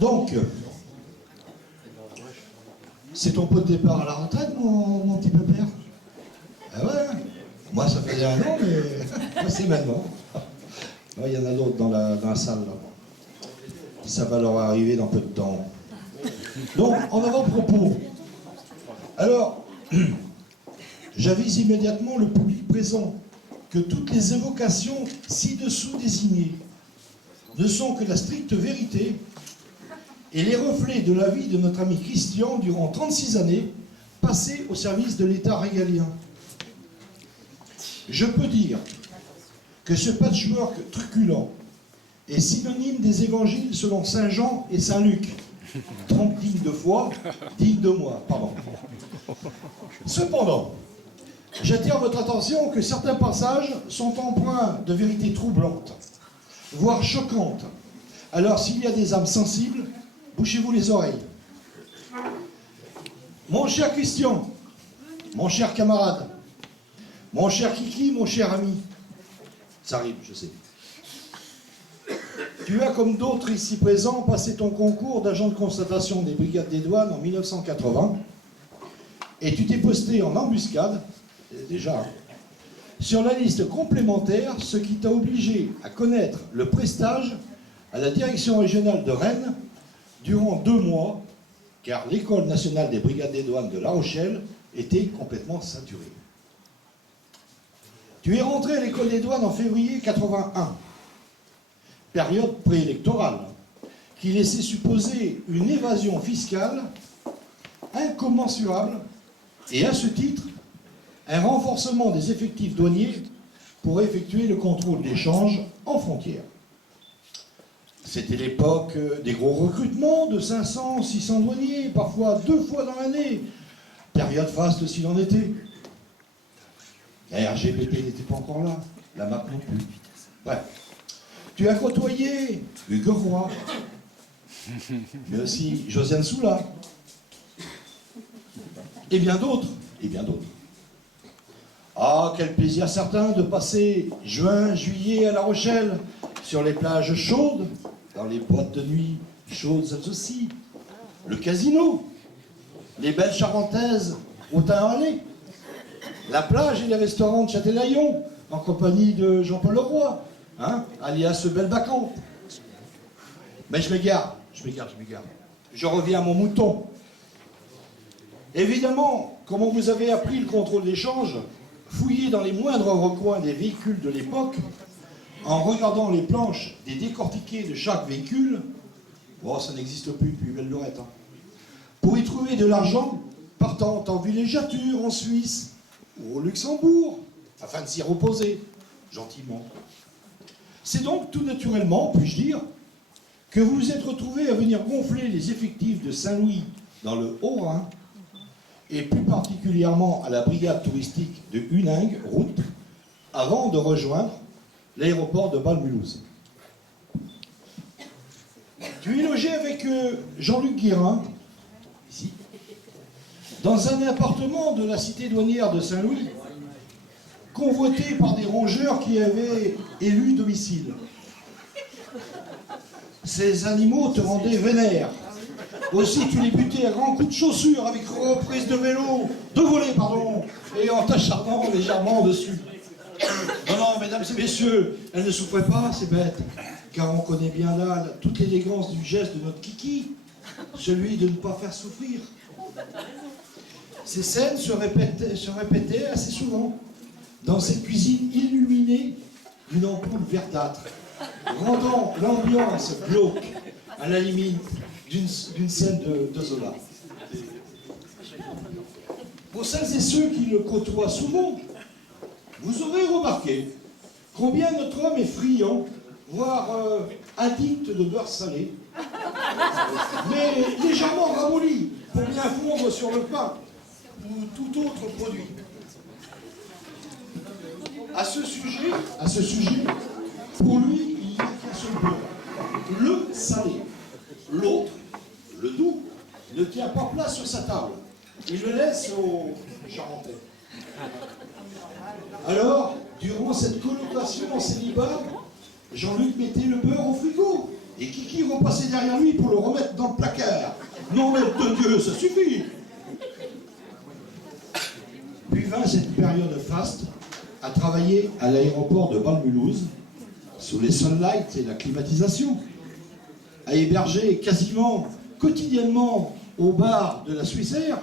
Donc, c'est ton pot de départ à la retraite, mon petit pépère? Ah ouais? Moi, ça faisait un an, mais moi, c'est maintenant. Il y en a d'autres dans la salle, là. Ça va leur arriver dans peu de temps. Donc, en avant-propos. Alors, j'avise immédiatement le public présent que toutes les évocations ci-dessous désignées ne sont que la stricte vérité et les reflets de la vie de notre ami Christian durant 36 années passées au service de l'État régalien. Je peux dire que ce patchwork truculent est synonyme des évangiles selon Saint Jean et Saint Luc. Trompe digne de foi, digne de moi, pardon. Cependant, j'attire votre attention que certains passages sont empreints de vérités troublantes, voire choquantes. Alors, s'il y a des âmes sensibles, bouchez-vous les oreilles. Mon cher Christian, mon cher camarade, mon cher Kiki, mon cher ami, ça arrive, je sais. Tu as, comme d'autres ici présents, passé ton concours d'agent de constatation des brigades des douanes en 1980 et tu t'es posté en embuscade, déjà, sur la liste complémentaire, ce qui t'a obligé à connaître le prestage à la direction régionale de Rennes durant 2 mois, car l'école nationale des brigades des douanes de La Rochelle était complètement saturée. Tu es rentré à l'école des douanes en février 81, période préélectorale, qui laissait supposer une évasion fiscale incommensurable et à ce titre, un renforcement des effectifs douaniers pour effectuer le contrôle d'échange en frontière. C'était l'époque des gros recrutements de 500, 600 douaniers, parfois 2 fois dans l'année. Période faste s'il en était. La RGPP n'était pas encore là, la MAP non plus. Bref. Tu as côtoyé Hugues Roy, mais aussi Josiane Soula, et bien d'autres, et bien d'autres. Ah, quel plaisir certain de passer juin, juillet à La Rochelle, sur les plages chaudes, dans les boîtes de nuit chaudes elles aussi, le casino, les belles charentaises au teint halé, la plage et les restaurants de Châtelaillon, en compagnie de Jean-Paul Leroy, hein, alias Belle Bacante. Mais je m'égare. Je reviens à mon mouton. Évidemment, comme on vous avait appris le contrôle d'échange, fouillez dans les moindres recoins des véhicules de l'époque, en regardant les planches des décortiqués de chaque véhicule, bon, ça n'existe plus depuis belle lurette, hein, pour y trouver de l'argent partant en villégiature en Suisse ou au Luxembourg, afin de s'y reposer, gentiment. C'est donc tout naturellement, puis-je dire, que vous vous êtes retrouvé à venir gonfler les effectifs de Saint-Louis dans le Haut-Rhin, et plus particulièrement à la brigade touristique de Huningue, route, avant de rejoindre l'aéroport de Bâle-Mulhouse. Tu es logé avec Jean-Luc Guérin, ici, dans un appartement de la cité douanière de Saint-Louis, convoité par des rongeurs qui avaient élu domicile. Ces animaux te rendaient vénère. Aussi, tu les butais à grands coups de chaussures avec reprise de vélo, de volet, pardon, et en t'acharnant légèrement dessus. Non, non, mesdames et messieurs, elle ne souffrait pas, c'est bête, car on connaît bien là toute l'élégance du geste de notre kiki, celui de ne pas faire souffrir. Ces scènes se répétaient assez souvent dans cette cuisine illuminée d'une ampoule verdâtre, rendant l'ambiance glauque à la limite d'une scène de Zola. Pour celles et ceux qui le côtoient souvent, vous aurez remarqué combien notre homme est friand, voire addict de beurre salé, mais légèrement ramolli pour bien fondre sur le pain ou tout autre produit. À ce sujet, pour lui, il n'y a qu'un seul beurre, le salé. L'autre, le doux, ne tient pas place sur sa table. Il le laisse aux Charentais. Alors, durant cette colocation en célibat, Jean-Luc mettait le beurre au frigo Et Kiki repassait derrière lui pour le remettre dans le placard. Non mais de Dieu, ça suffit. Puis vint cette période faste à travailler à l'aéroport de Bâle-Mulhouse, sous les sunlights et la climatisation, à héberger quasiment quotidiennement au bar de la Suissaire,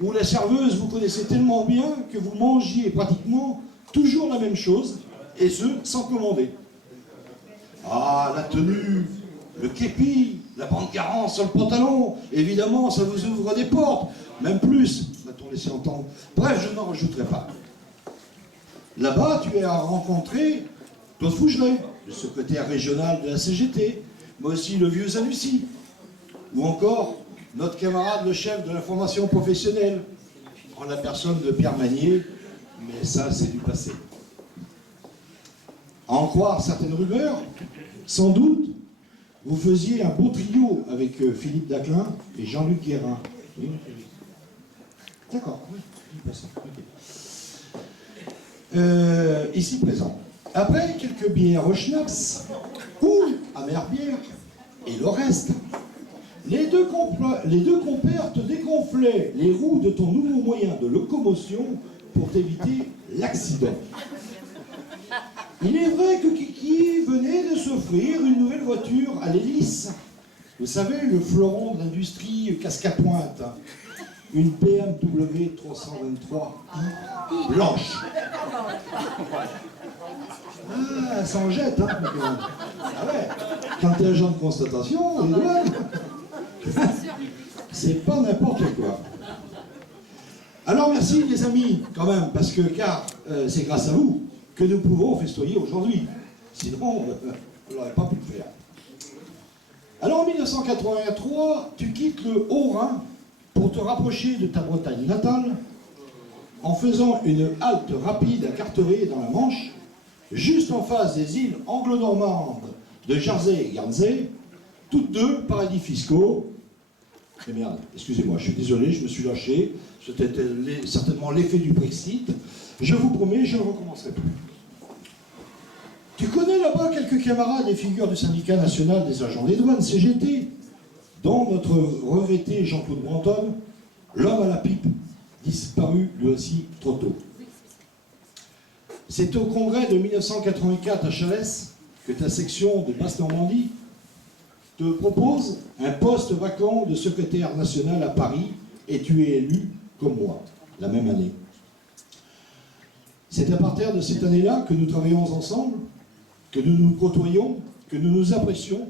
où la serveuse vous connaissait tellement bien que vous mangiez pratiquement toujours la même chose, et ce, sans commander. Ah, la tenue, le képi, la bande garante sur le pantalon, évidemment, ça vous ouvre des portes, même plus, m'a-t-on laissé entendre. Bref, je n'en rajouterai pas. Là-bas, tu as rencontré Claude Fougeray, le secrétaire régional de la CGT, mais aussi le vieux Zanussi, ou encore notre camarade le chef de la formation professionnelle, en la personne de Pierre Magnier, mais ça, c'est du passé. À en croire certaines rumeurs, sans doute, vous faisiez un beau trio avec Philippe Daclin et Jean-Luc Guérin. Oui. D'accord. Ici présent. Après quelques bières au schnapps, ou amère bière, et le reste, les deux compères te dégonflaient les roues de ton nouveau moyen de locomotion pour t'éviter l'accident. Il est vrai que Kiki venait de s'offrir une nouvelle voiture à l'hélice. Vous savez, le fleuron de l'industrie casque à pointe. Une BMW 323 blanche. Ah, elle s'en jette, hein. Ah ouais. Quand t'es agent de constatation, les douanes, c'est pas n'importe quoi. Alors merci les amis, quand même, parce que c'est grâce à vous que nous pouvons festoyer aujourd'hui. Sinon, on n'aurait pas pu le faire. Alors en 1983, tu quittes le Haut-Rhin pour te rapprocher de ta Bretagne natale en faisant une halte rapide à Carteret dans la Manche, juste en face des îles anglo-normandes de Jersey et Guernsey, toutes deux paradis fiscaux. Eh merde, excusez-moi, je suis désolé, je me suis lâché. C'était certainement l'effet du Brexit. Je vous promets, je ne recommencerai plus. Tu connais là-bas quelques camarades et figures du syndicat national des agents des douanes, CGT, dont notre regretté Jean-Claude Branton, l'homme à la pipe, disparu lui aussi trop tôt. C'est au congrès de 1984 à Chalès que ta section de Basse-Normandie te propose un poste vacant de secrétaire national à Paris et tu es élu comme moi, la même année. C'est à partir de cette année-là que nous travaillons ensemble, que nous nous côtoyons, que nous nous apprécions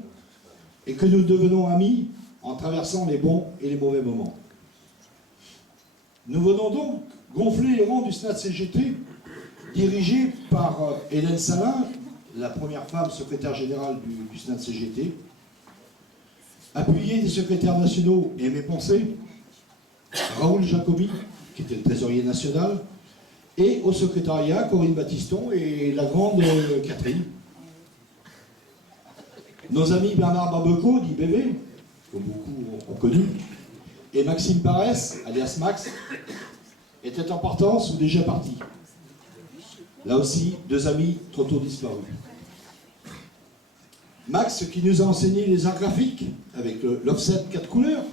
et que nous devenons amis en traversant les bons et les mauvais moments. Nous venons donc gonfler les rangs du SNAT CGT, dirigé par Hélène Salin, la première femme secrétaire générale du SNAT CGT, appuyé des secrétaires nationaux et mes pensées, Raoul Jacobi, qui était le trésorier national, et au secrétariat, Corinne Battiston et la grande Catherine. Nos amis Bernard Barbeco, dit BV, que beaucoup ont connu, et Maxime Parès, alias Max, étaient en partance ou déjà partis. Là aussi, deux amis trop tôt disparus. Max qui nous a enseigné les arts graphiques avec l'offset 4 couleurs,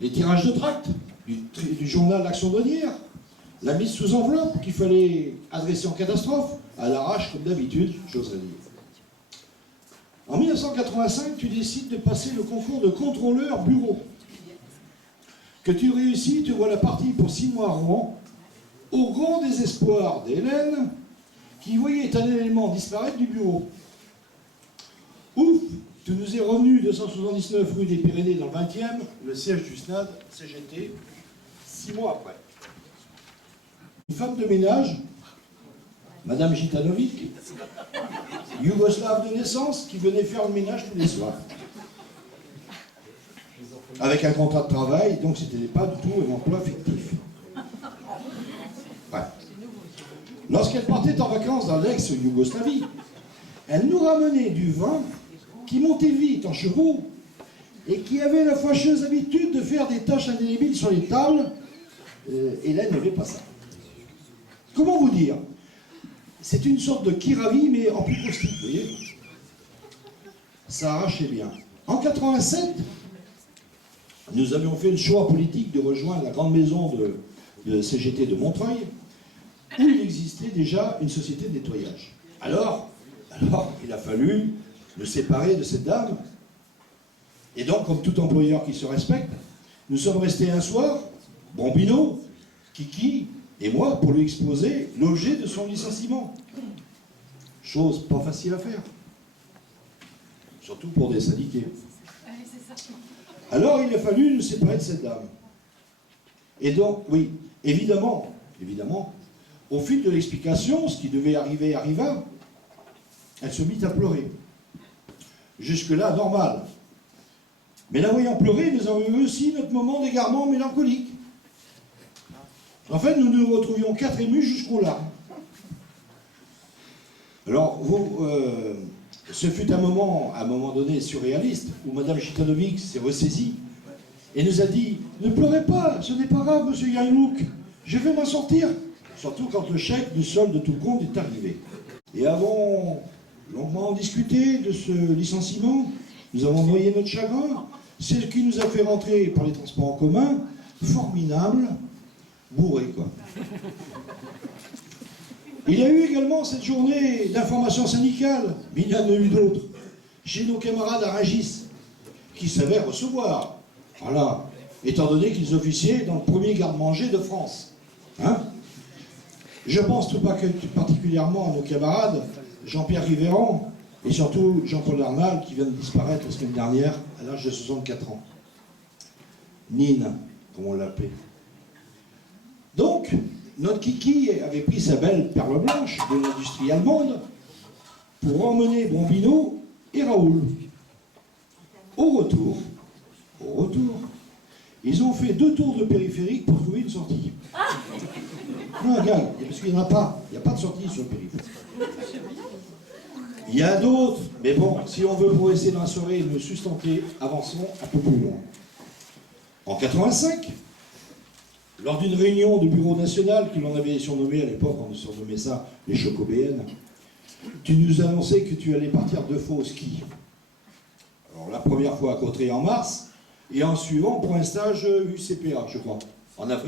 les tirages de tracts du journal L'Action douanière, la mise sous enveloppe qu'il fallait adresser en catastrophe, à l'arrache comme d'habitude, j'oserais dire. En 1985, tu décides de passer le concours de contrôleur bureau. Que tu réussis, tu vois la partie pour 6 mois à Rouen, au grand désespoir d'Hélène, qui voyait un élément disparaître du bureau. Ouf, tu nous es revenu 279 rue des Pyrénées dans le 20e, le siège du SNAD, CGT, 6 mois après. Une femme de ménage, Madame Gitanovic, yougoslave de naissance, qui venait faire le ménage tous les soirs. Avec un contrat de travail, donc c'était pas du tout un emploi fictif. Ouais. Lorsqu'elle partait en vacances dans l'ex-Yougoslavie, elle nous ramenait du vin qui montait vite en chevaux et qui avait la fâcheuse habitude de faire des taches indélébiles sur les tables. Hélène n'aimait pas ça. Comment vous dire? C'est une sorte de Kiravi, mais en plus caustique, vous voyez. ça arrachait bien. En 87, nous avions fait le choix politique de rejoindre la grande maison de CGT de Montreuil, où il existait déjà une société de nettoyage. Alors, il a fallu nous séparer de cette dame. Et donc, comme tout employeur qui se respecte, nous sommes restés un soir, Bombino, Kiki et moi, pour lui exposer l'objet de son licenciement. Chose pas facile à faire. Surtout pour des syndiqués. Alors, il a fallu nous séparer de cette dame. Et donc, oui, évidemment, au fil de l'explication, ce qui devait arriver arriva. Elle se mit à pleurer. Jusque-là, normal. Mais la voyant pleurer, nous avons eu aussi notre moment d'égarement mélancolique. En fait, nous nous retrouvions 4 émus jusqu'aux larmes. Alors, ce fut un moment donné surréaliste, où Madame Chitanovic s'est ressaisie et nous a dit « Ne pleurez pas, ce n'est pas grave, monsieur Yannouk, je vais m'en sortir ». Surtout quand le chèque du solde de tout compte est arrivé. Et avons longuement discuté de ce licenciement, nous avons noyé notre chagrin, c'est ce qui nous a fait rentrer par les transports en commun, formidable, bourré quoi. Il y a eu également cette journée d'information syndicale, mais il y en a eu d'autres, chez nos camarades à Rungis, qui savaient recevoir, voilà, étant donné qu'ils officiaient dans le premier garde-manger de France. Hein? Je pense tout particulièrement à nos camarades, Jean-Pierre Rivéran, et surtout Jean-Paul Arnal, qui vient de disparaître la semaine dernière, à l'âge de 64 ans. Nine, comme on l'appelait. Donc, notre Kiki avait pris sa belle perle blanche de l'industrie allemande pour emmener Bombino et Raoul. Au retour, ils ont fait 2 tours de périphérique pour trouver une sortie. Non, regarde, parce qu'il n'y en a pas. Il n'y a pas de sortie sur le périphérique. Il y a d'autres, mais bon, si on veut progresser dans la soirée et me sustenter, avançons un peu plus loin. En 85, lors d'une réunion du bureau national, que l'on avait surnommé à l'époque, on surnommait ça les Chocobéennes, tu nous annonçais que tu allais partir 2 fois au ski. Alors la première fois à Cauterets en mars, et en suivant pour un stage UCPA, je crois, en Afrique.